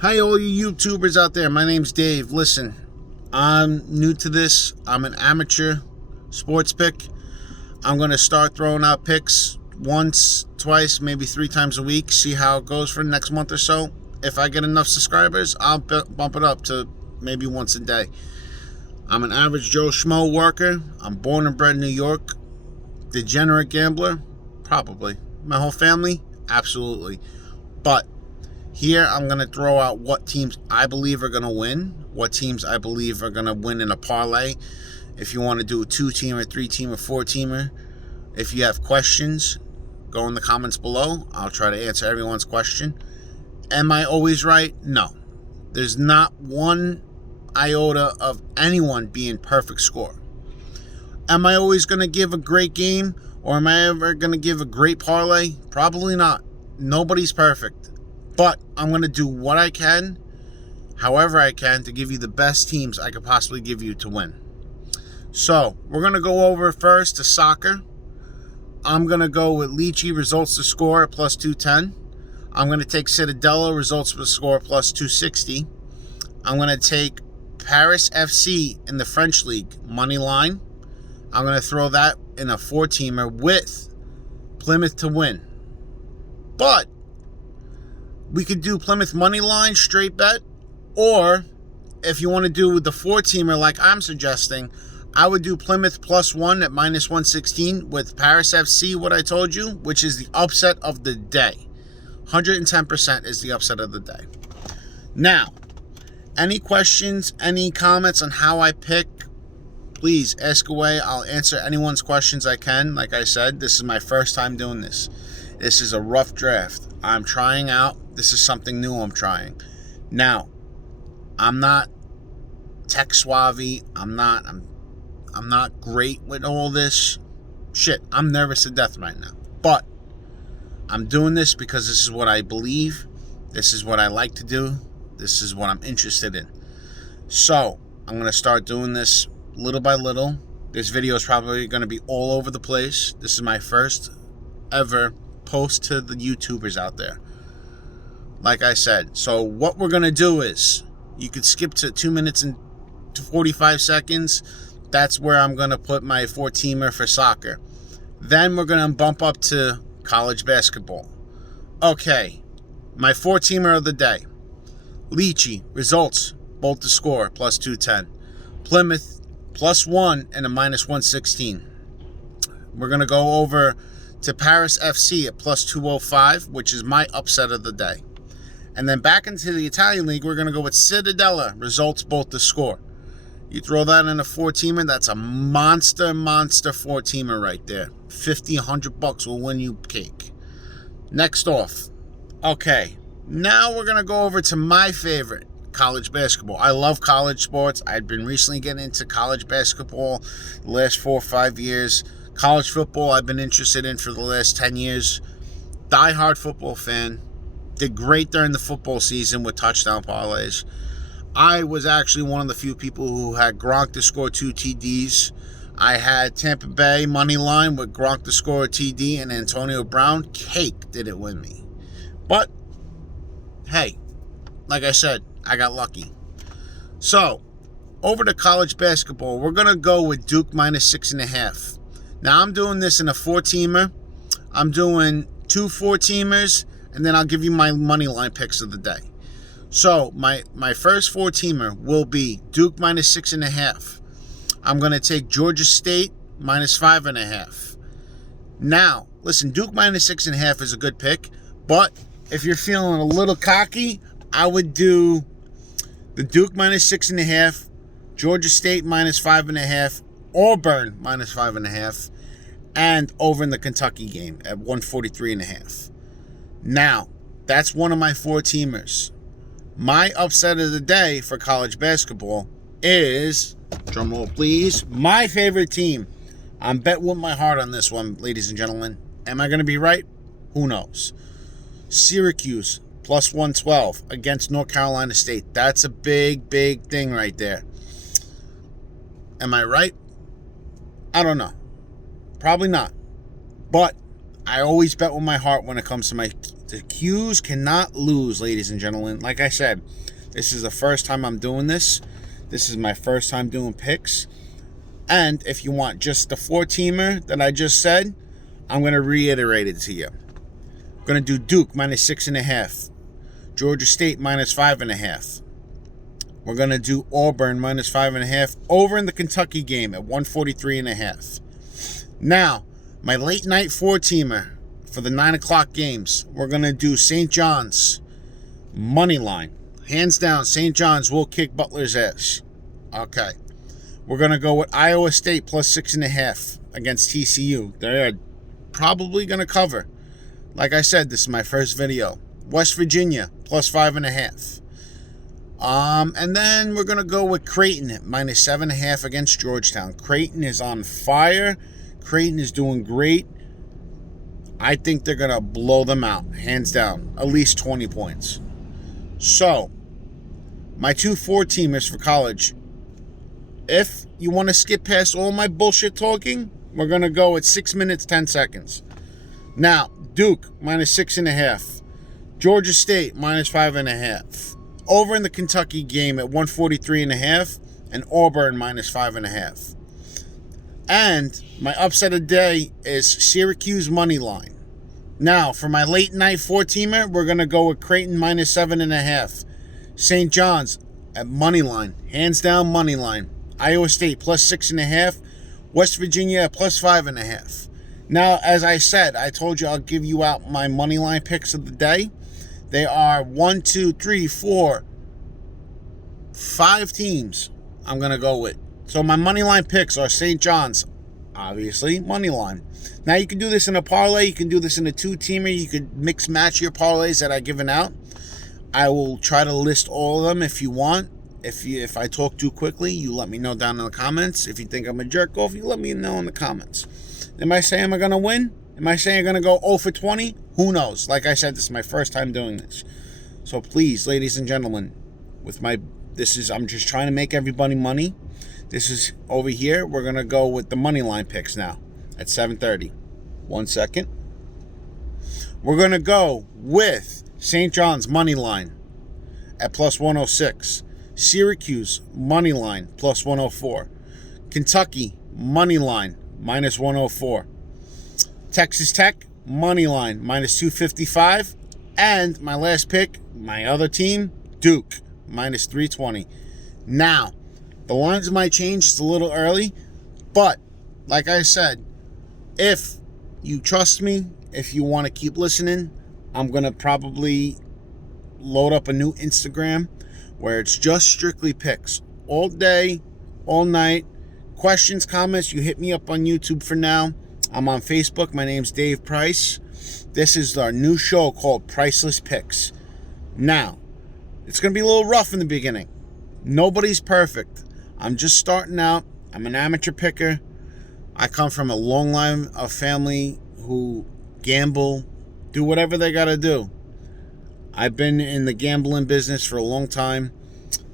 Hi, all you YouTubers out there. My name's Dave. Listen, I'm new to this. I'm an amateur sports pick. I'm going to start throwing out picks once, twice, maybe 3 times a week. See how it goes for the next month or so. If I get enough subscribers, I'll bump it up to maybe once a day. I'm an average Joe Schmo worker. I'm born and bred in New York. Degenerate gambler? Probably. My whole family? Absolutely. But here, I'm going to throw out what teams I believe are going to win, what teams I believe are going to win in a parlay. If you want to do a 2-teamer, 3-teamer, 4-teamer, if you have questions, go in the comments below. I'll try to answer everyone's question. Am I always right? No. There's not one iota of anyone being perfect score. Am I always going to give a great game, or am I ever going to give a great parlay? Probably not. Nobody's perfect. But I'm going to do what I can, however I can, to give you the best teams I could possibly give you to win. So, we're going to go over first to soccer. I'm going to go with Lychee results to score at plus 210. I'm going to take Citadella results to score plus 260. I'm going to take Paris FC in the French League money line. I'm going to throw that in a 4-teamer with Plymouth to win. But we could do Plymouth money line, straight bet, or if you want to do with the 4-teamer like I'm suggesting, I would do Plymouth +1 at minus 116 with Paris FC, what I told you, which is the upset of the day. 110% is the upset of the day. Now, any questions, any comments on how I pick, please ask away. I'll answer anyone's questions I can. Like I said, this is my first time doing this. This is a rough draft. I'm trying out. This is something new I'm trying. Now, I'm not tech savvy. I'm not great with all this shit. I'm nervous to death right now. But I'm doing this because this is what I believe. This is what I like to do. This is what I'm interested in. So, I'm going to start doing this little by little. This video is probably going to be all over the place. This is my first ever post to the YouTubers out there. Like I said, so what we're going to do is, you could skip to 2 minutes and 45 seconds. That's where I'm going to put my 4-teamer for soccer. Then we're going to bump up to college basketball. Okay, my 4-teamer of the day. Lychee, results, both to score, plus 210. Plymouth, +1 and a minus 116. We're going to go over to Paris FC at plus 205, which is my upset of the day. And then back into the Italian League, we're going to go with Citadella, results both to score. You throw that in a 4-teamer, that's a monster 4-teamer right there. 50, 100 bucks will win you cake. Next off. Okay, now we're going to go over to my favorite, college basketball. I love college sports. I've been recently getting into college basketball the last 4 or 5 years. College football I've been interested in for the last 10 years. Die-hard football fan. Did great during the football season with touchdown parlays. I was actually one of the few people who had Gronk to score 2 TDs. I had Tampa Bay money line with Gronk to score a TD and Antonio Brown. Cake did it win me. But, hey, like I said, I got lucky. So, over to college basketball, we're going to go with Duke minus 6.5. Now, I'm doing this in a 4-teamer. I'm doing 2 4-teamers, and then I'll give you my money line picks of the day. So, my first 4-teamer will be Duke minus 6.5. I'm going to take Georgia State minus 5.5. Now, listen, Duke minus 6.5 is a good pick, but if you're feeling a little cocky, I would do the Duke minus 6.5, Georgia State minus 5.5, Auburn minus 5.5, and over in the Kentucky game at 143.5. Now, that's one of my 4-teamers. My upset of the day for college basketball is, drumroll please, my favorite team. I'm bet with my heart on this one, ladies and gentlemen. Am I going to be right? Who knows? Syracuse, plus 112 against North Carolina State. That's a big thing right there. Am I right? I don't know. Probably not. But I always bet with my heart when it comes to the Qs cannot lose, ladies and gentlemen. Like I said, this is the first time I'm doing this. This is my first time doing picks. And if you want just the 4-teamer that I just said, I'm going to reiterate it to you. I'm going to do Duke minus 6.5. Georgia State minus 5.5. We're going to do Auburn minus 5.5 over in the Kentucky game at 143.5. Now, my late night 4-teamer for the 9 o'clock games, we're going to do St. John's money line. Hands down, St. John's will kick Butler's ass. Okay. We're going to go with Iowa State plus 6.5 against TCU. They're probably going to cover. Like I said, this is my first video. West Virginia plus 5.5. And then we're going to go with Creighton at minus 7.5 against Georgetown. Creighton is on fire. Creighton is doing great. I think they're going to blow them out, hands down. At least 20 points. So, my 2 4-teamers for college. If you want to skip past all my bullshit talking, we're going to go at 6 minutes, 10 seconds. Now, Duke, minus 6.5. Georgia State, minus 5.5. Over in the Kentucky game at 143.5. And Auburn, minus 5.5. And my upset of the day is Syracuse money line. Now, for my late night 4-teamer, we're going to go with Creighton minus 7.5. St. John's at money line. Hands down money line. Iowa State plus 6.5. West Virginia at plus 5.5. Now, as I said, I told you I'll give you out my money line picks of the day. They are 1, 2, 3, 4, 5 teams I'm going to go with. So my money line picks are St. John's, obviously, money line. Now, you can do this in a parlay. You can do this in a 2-teamer. You could mix match your parlays that I've given out. I will try to list all of them if you want. If I talk too quickly, you let me know down in the comments. If you think I'm a jerk off, you let me know in the comments. Am I saying I'm going to win? Am I saying I'm going to go 0 for 20? Who knows? Like I said, this is my first time doing this. So please, ladies and gentlemen, I'm just trying to make everybody money. This is over here. We're going to go with the money line picks now at 7:30. 1 second. We're going to go with St. John's money line at plus 106. Syracuse money line plus 104. Kentucky money line minus 104. Texas Tech money line minus 255. And my last pick, my other team, Duke minus 320. Now, the lines might change. It's a little early. But, like I said, if you trust me, if you want to keep listening, I'm going to probably load up a new Instagram where it's just strictly picks. All day, all night. Questions, comments, you hit me up on YouTube for now. I'm on Facebook. My name's Dave Price. This is our new show called Priceless Picks. Now, it's going to be a little rough in the beginning. Nobody's perfect. I'm just starting out. I'm an amateur picker. I come from a long line of family who gamble, do whatever they got to do. I've been in the gambling business for a long time.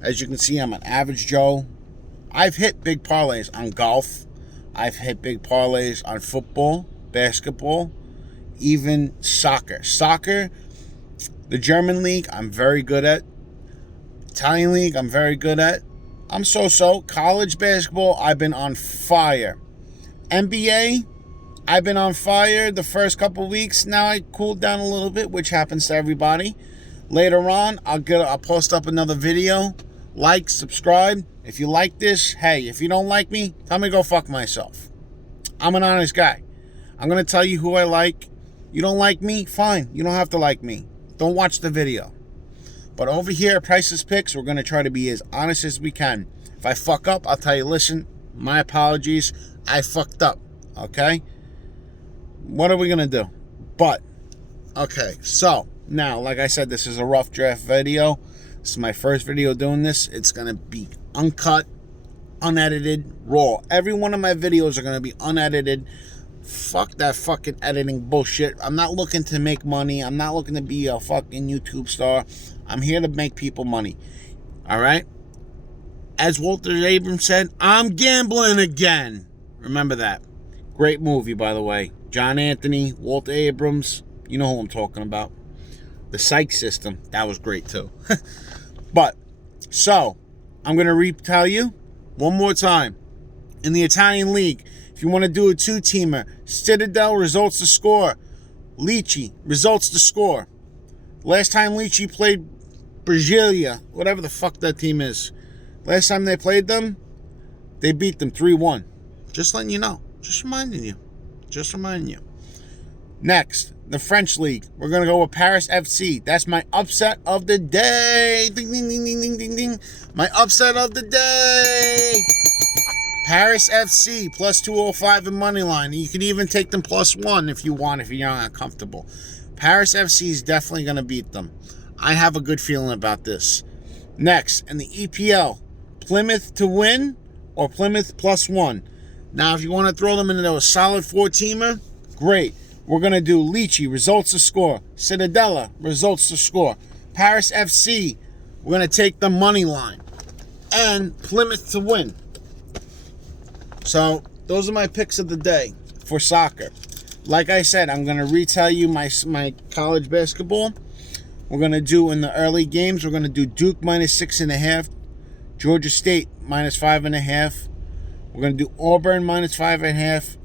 As you can see, I'm an average Joe. I've hit big parlays on golf. I've hit big parlays on football, basketball, even soccer. Soccer, the German league, I'm very good at. Italian league, I'm very good at. I'm so-so. College basketball, I've been on fire. NBA, I've been on fire the first couple weeks. Now I cooled down a little bit, which happens to everybody. Later on, I'll post up another video. Like, subscribe. If you like this, hey, if you don't like me, tell me to go fuck myself. I'm an honest guy. I'm going to tell you who I like. You don't like me? Fine. You don't have to like me. Don't watch the video. But over here at Priceless Picks, we're going to try to be as honest as we can. If I fuck up, I'll tell you, listen, my apologies. I fucked up. Okay? What are we going to do? But, okay, so, now, like I said, this is a rough draft video. This is my first video doing this. It's going to be uncut, unedited, raw. Every one of my videos are going to be unedited. Fuck that fucking editing bullshit. I'm not looking to make money. I'm not looking to be a fucking YouTube star. I'm here to make people money. All right? As Walter Abrams said, I'm gambling again. Remember that. Great movie, by the way. John Anthony, Walter Abrams. You know who I'm talking about. The psych system, that was great too. But, so, I'm going to retell you one more time. In the Italian League, if you want to do a two-teamer, Citadel results to score. Lecce results to score. Last time Lecce played Brasilia, whatever the fuck that team is. Last time they played them, they beat them 3-1. Just letting you know. Just reminding you. Just reminding you. Next, the French League. We're going to go with Paris FC. That's my upset of the day. Ding, ding, ding, ding, ding, ding, ding. My upset of the day. Paris FC, plus 205 in money line. You can even take them plus 1 if you want, if you're not comfortable. Paris FC is definitely going to beat them. I have a good feeling about this. Next, in the EPL, Plymouth to win or Plymouth plus 1. Now, if you want to throw them into a solid 4-teamer, great. We're going to do Lecce, results to score. Citadella, results to score. Paris FC, we're going to take the money line. And Plymouth to win. So, those are my picks of the day for soccer. Like I said, I'm going to retell you my college basketball. We're going to do in the early games, we're going to do Duke minus 6.5. Georgia State minus 5.5. We're going to do Auburn minus 5.5.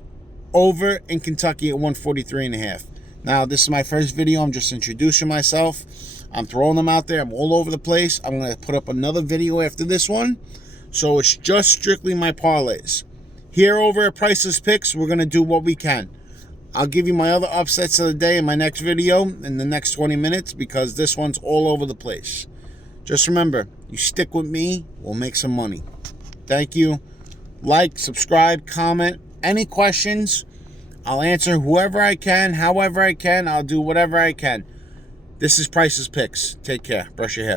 Over in Kentucky at 143.5. Now, this is my first video. I'm just introducing myself. I'm throwing them out there. I'm all over the place. I'm going to put up another video after this one. So it's just strictly my parlays. Here over at Priceless Picks, we're going to do what we can. I'll give you my other upsets of the day in my next video in the next 20 minutes because this one's all over the place. Just remember, you stick with me, we'll make some money. Thank you. Like, subscribe, comment. Any questions, I'll answer whoever I can, however I can. I'll do whatever I can. This is Priceless Picks. Take care. Brush your hair.